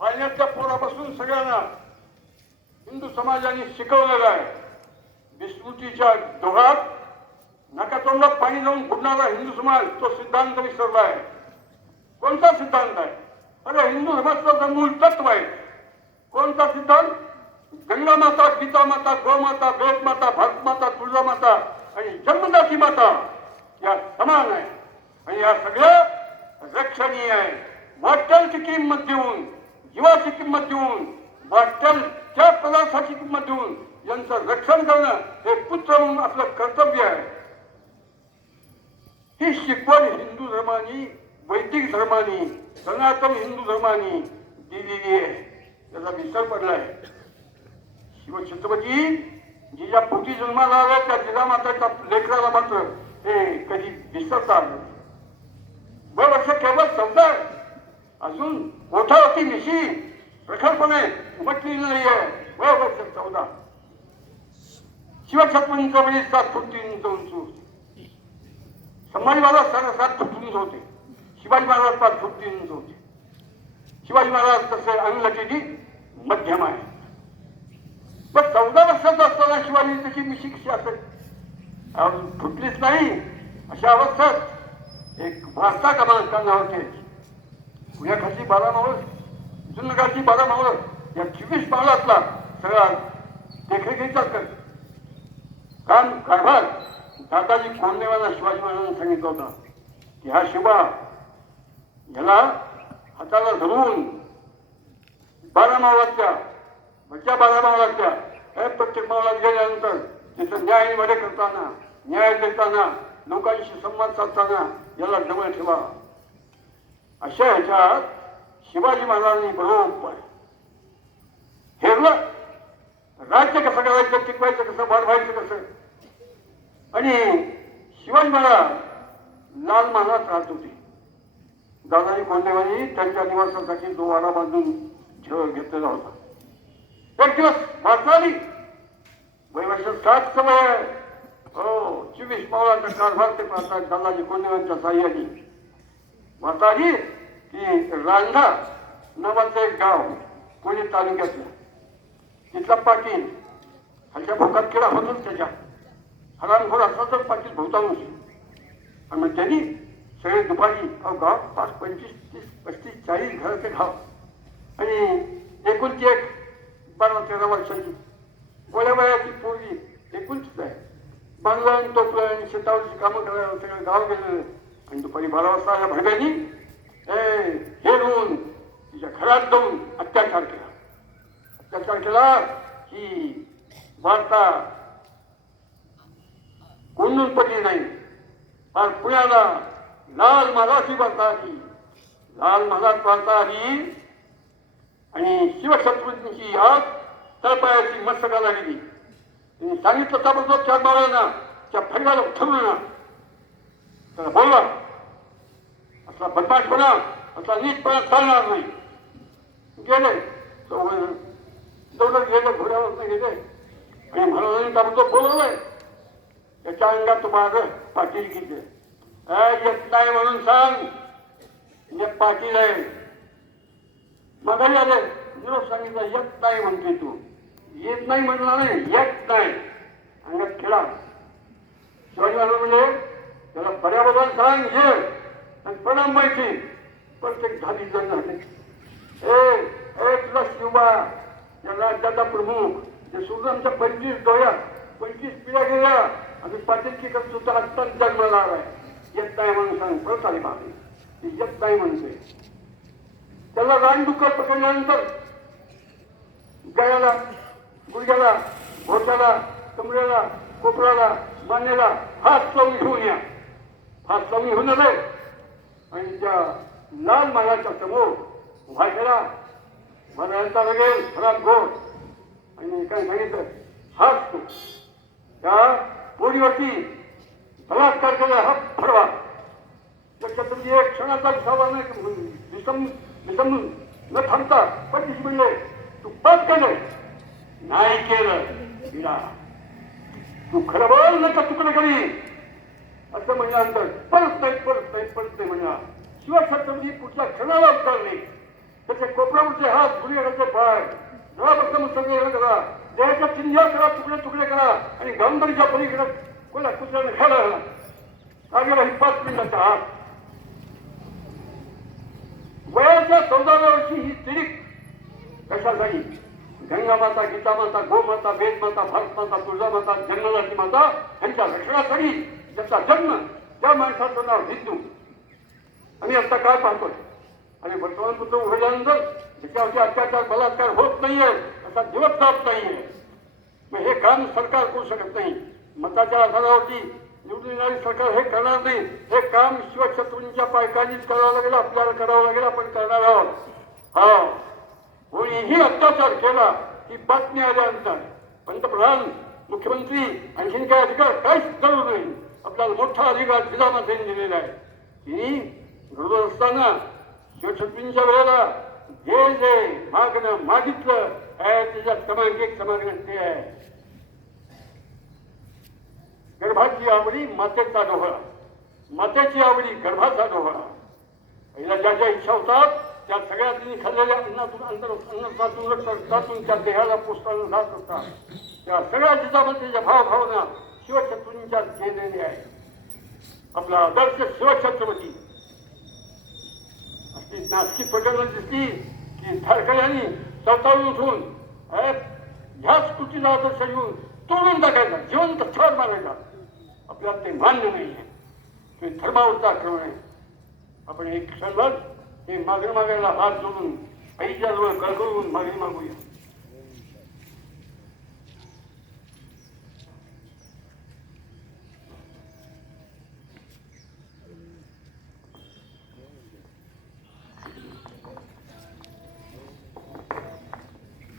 पाण्याच्या पोरापासून सगळ्यांना हिंदू समाजाने शिकवलेलं आहे. विस्मृतीच्या दोघात नका तोंडात पाणी जाऊन बुडणारा हिंदू समाज तो सिद्धांत विसरला आहे. कोणता सिद्धांत आहे? अरे हिंदू धर्माचं मूल तत्व आहे कोणता सिद्धांत? गंगा माता गीता माता गोमाता वेद माता भारत माता तुळजा माता आणि जन्मदाची माता या समान आहे. आणि या सगळं रक्षणीय आहे. वाटेलची किंमत देऊन जीवाची किंमत देऊन वाटेल त्या पदार्थाची किंमत देऊन यांचं रक्षण करणं हे पुत्र म्हणून आपलं कर्तव्य आहे. ही शिकवण हिंदू धर्मानी वैदिक धर्मानी सनातन हिंदू धर्मानी दिलेली आहे. त्याचा विसर पडलाय. शिवछत्रपती ज्या पोटी जन्माला आल्या त्या जिजामाताच्या लेकराला मात्र हे कधी विसरता आलं बरं वय केवळ समजा अजून मोठा होती मिशी प्रखरपणे उमटलेली नाही आहे. वय वर्ष चौदा. शिवछत्रपतींचा म्हणजे सात फूट तीन इंच उंच होती. संभाजी महाराज साडे सात फूट उंच होते. शिवाजी महाराज पाच फूट तीन इंच होते. शिवाजी महाराज तसे अंगलटेली मध्यम आहे पण चौदा वर्षाचा असताना शिवाजी त्याची मिशी कशी असेल? अजून फुटलीच नाही. अशा अवस्थेत एक वार्ता कमान होते पुण्याखालची बारा मावळ जुन्नगावची बारा मावळ या चोवीस मावळातला सगळा देखरेखीचा कर काम कारभार दादाजी कोंडदेवाला शिवाजी महाराजांनी सांगितलं होतं की हा शिवा याला हाताला धरून बारा मावळातल्या वरच्या बारा मावळातल्या हे प्रत्येक मावळात गेल्यानंतर तिथं न्याय करताना न्याय देताना लोकांशी संवाद साधताना याला जवळ ठेवा. अशा ह्याच्यात शिवाजी महाराजांनी बरोबर हेरलं राज्य कसं करायचं टिकवायचं कसं वाढवायचं कसं? आणि शिवाजी महाराज लाल महाराज राहत होते. दादाजी कोंडेवानी त्यांच्या निवासासाठी जो वाडा बांधून ठेव घेतलेला होता. एक दिवस भारत आली वैवर्ष सात समय हो चोवीस मावळाचा कारभार ते पाहतात दादाजी कोंडेवांच्या साह्याने. म्हातारी की रांधा नावाचं एक गाव पुणे तालुक्यातलं. तिथला पाटील हलक्या भोकात किडा होतोच त्याच्या. हरामखोर असला तर पाटील बहुतांश आणि मग त्यांनी सगळे दुपारी अहो गाव पाच पंचवीस तीस पस्तीस चाळीस घराचे गाव. आणि एकुलती एक बारा तेरा वर्षाची. गोळ्या वयाची पोरगी एकुलतीच आहे. बांधलं आणि टोपलं आणि शेतावरची कामं करायला सगळं गाव गेलेलं आणि दुपारी बारा वाजता या भडव्यानी हे हेरून तिच्या घरात जाऊन अत्याचार केला. अत्याचार केला की वार्ता कोंडून पडली नाही. पण पुण्याला लाल महाराष्ट्री वार्ता आली लाल महाराज वार्ता आली आणि शिवछत्रपतींची आग तळपायाची मस्तकाला गेली त्यांनी सांगितलं ताबडतोब चार बाळांना त्या फैलाला उठवलं ना. बोलला असला बदमाशपणा असला नीटपणा चालणार नाही. गेले. चौघ दौडत गेले घोड्यावर गेले. आणि महाराजांनी ताबडतोब बोलवलंय. त्याच्या अंगात माझं पाटील किती येत नाही म्हणून सांग. हे पाटील आहे. मगाही आले. निरोप सांगितलं येत नाही म्हणते तू. येत नाही म्हणला नाही येत नाही. अंगात खेळा. शिवाजी महाराज म्हणले त्याला पर्यावरण सांग ये आणि प्रणाम माहिती प्रत्येक झाली जण झाले. ए ए युवा शिवबा या राज्याचा प्रमुख जे सोडून आमच्या पंचवीस डोळ्या पंचवीस पिढ्या गेल्या. आणि पाटीलची करत सुद्धा आत्ताच जन्मणार आहे येत नाही म्हणून सांग परत आली मागे ती येत नाही म्हणते. त्याला रान पकडल्यानंतर गळ्याला गुडघ्याला घोट्याला कमऱ्याला कोपराला मान्याला हात लावून घेऊन या. हा कमी होणार आहे आणि त्या लाल मालाच्या समोर उभा केला. महाराजांचा लगेल खराब घोर आणि काय सांगितलं? हाच तू. त्या पोरीवरती बलात्कार केला हा फडवा. त्याच्यात तुम्ही एक क्षणाचा विसावा नाही विसम विसम न थांबता पण म्हणले तू पाप केलं नाही केलं. तू खरं बोल नका तुकडं करी असं म्हणल्यानंतर परत नाही परत नाही परत नाही म्हणला. शिवछत्रपती कुठल्या क्षणाला उतरले. त्याचे कोपऱ्यावरचे कोपरावरचे हात गुन्हेगाराचे पाय. जबाबदार सगळे करा देहाच्या चिन्ह्या करा तुकडे तुकडे करा आणि गांधरीच्या पलीकडे कोणा कुत्र्याने खाला लागला ही पाच मिनिटाचा हात. वयाच्या चौदाव्या वर्षी ही तिरीक जाई? गंगा माता गीता माता गोमाता वेद माता भारत माता तुळजा माता जन्मदाची माता यांच्या रक्षणासाठी ज्याचा जन्म त्या माणसाचं नाव हिंदू. आम्ही आता काय पाहतोय? आणि वर्तमानपत्र उघडल्यानंतर त्याच्यावरती अत्याचार बलात्कार होत नाहीये असा दिवस जात नाहीये. मग हे काम सरकार करू शकत नाही. मताच्या आधारावरती निवडून येणारी सरकार हे करणार नाही. हे काम शिवशत्रूंच्या पायकांनीच करावं लागेल आपल्याला करावं लागेल आपण करणार आहोत. हा. कोणीही अत्याचार केला ही बातमी आल्यानंतर पंतप्रधान मुख्यमंत्री आणखीन काय अधिकार काहीच करू नये. आपल्याला मोठा अधिकार जिल्हामध्ये दिलेला आहे. की गरोदर असताना शिवछत्रींच्या वेळेला जे जे मागणं मागितलं आहे त्याच्यात क्रमांक एक क्रमांक ते आहे. गर्भाची आवडी मातेचा डोहळा मातेची आवडी गर्भाचा डोहळा पहिला ज्या ज्या इच्छा होतात त्या सगळ्या तिने खाल्लेल्या अन्नातून अंतर अन्नातून रक्तातून त्या देहाला पोस्टाला जात असतात त्या सगळ्या जिजामध्ये ज्या भावभावना शिवछत्रपतींच्या केलेल्या आहे. आपला आदर्श शिवछत्रपती. अशी नाटकी प्रकरण दिसली की धारकऱ्यांनी स्वतःहून उठून ह्याच कृतीला आदर्श घेऊन तोडून टाकायचा जिवंत ठार मारायचा. आपल्याला ते मान्य नाही आहे. ते धर्मावरचा आक्रमण आहे. आपण एक क्षणभर हे मागणी मागायला हात जोडून आईच्या जवळ कळकळून मागणी मागूया.